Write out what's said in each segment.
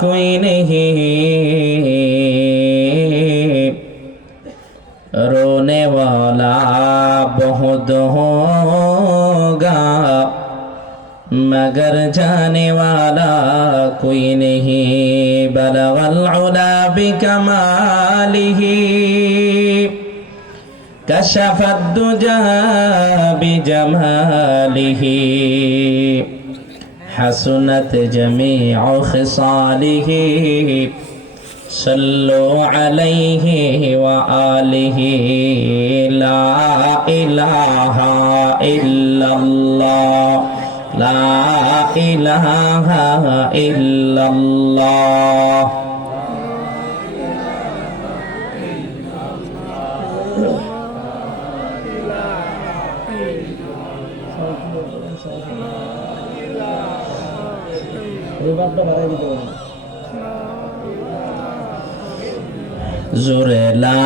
कोई नहीं रोने वाला बहुत होगा मगर जाने वाला कोई नहीं बलगल उला बिकमालिही कशफद दुजा बिजमालिही हसनत जमीअ खिसालिही सल्लु अलैहि व आलिहि ला इलाहा इल्लल्लाह ला इलाहा इल्लल्लाह। जोरे ला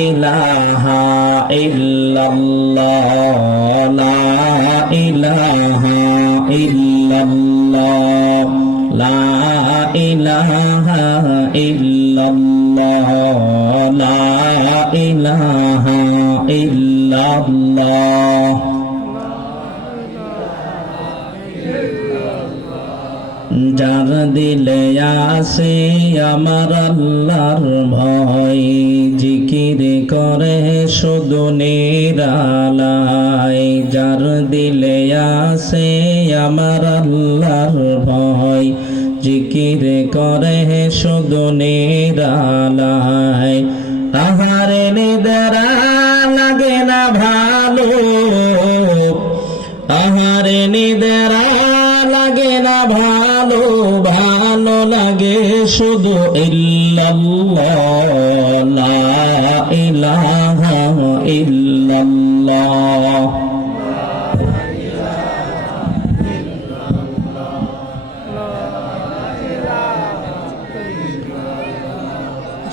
इलाहा इल्लल्लाह ला इलाहा इल्लल्लाह ला इलाहा इल्लल्लाह ला इलाहा इल्लल्लाह। যার দিলে আসে আমার আল্লাহর ভয় জিকির করে শুধু নিরালায় যার দিলে আসে আমার আল্লাহর ভয় জিকির করে শুধু নিরালায় তাহারে নিদেরা লাগে না ভালো তাহারে নিদেরা লাগে না ভালো ভালো লাগে শুধু ইল্লাল্লাহ লা ইলাহা ইল্লাল্লাহ।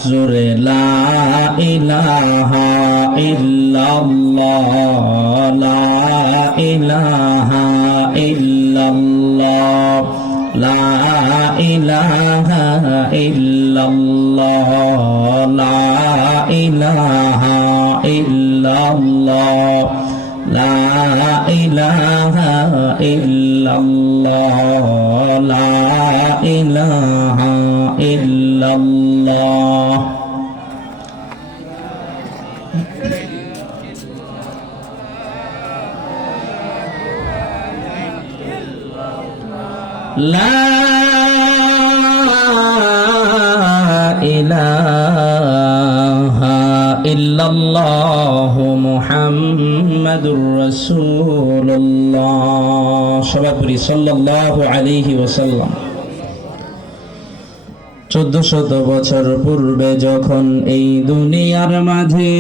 জোরে লা ইলাহা ইল্লাল্লাহ লা ইলাহা ইল্লাল্লাহ লা ইলাহা ইল্লাল্লাহ লা ইলাহা ইল্লাল্লাহ লা ইলাহা ইল্লাল্লাহ লা ইলাহা ইল্লাল্লাহ। লা ইলাহা ইল্লাল্লাহু মুহাম্মাদুর রাসূলুল্লাহ। সবাই পড়ি সাল্লাল্লাহু আলাইহি ওয়াসাল্লাম। 1400 বছর পূর্বে যখন এই দুনিয়ার মাঝে